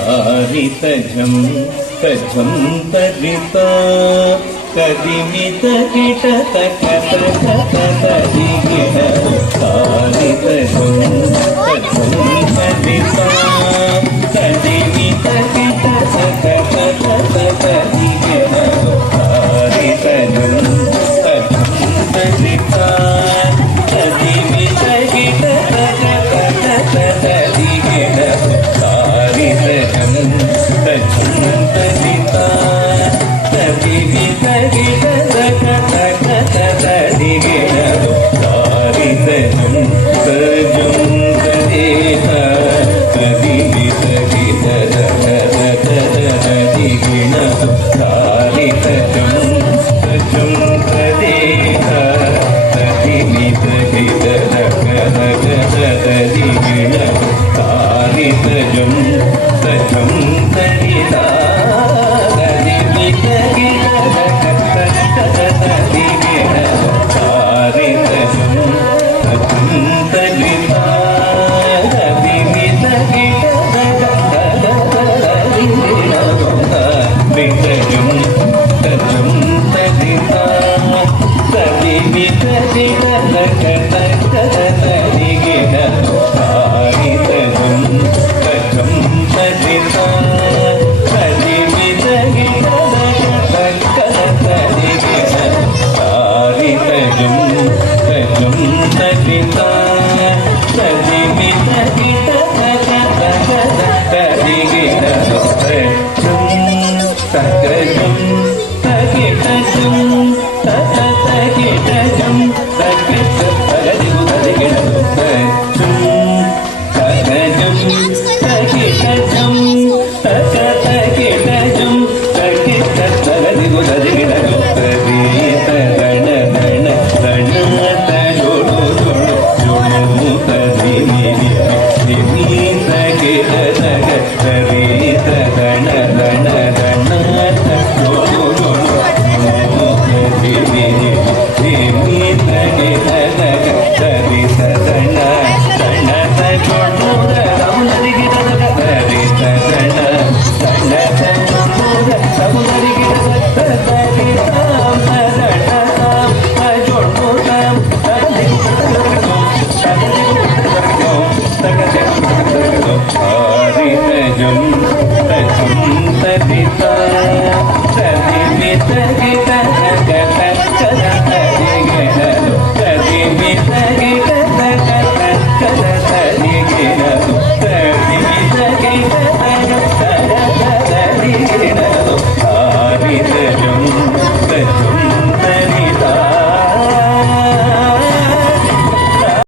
तारितझं तझं तरिता कदिमित kit तक तक तदिगिण तारितझं तझं तरिता कदिमित kit तक तक तदिगिण तारितझं तझं तरिता कदिमित किट तक तक तदिगिण तजिता तदिमित गिट तक तक तदिगिण तारितझं तजुं तदिता तदिमित गिट तक तक तदिगिण तारितझं तजुं तदिता तदिमित गिट तक तक तदिगिण तारितझं तजं तरिता तदिमित गिट तक तक तदिगिण तारितझं तजं तरिता तदिमित गिट तक तक तदिगिण तारितझं तजं तरिता तदिमित गिट तक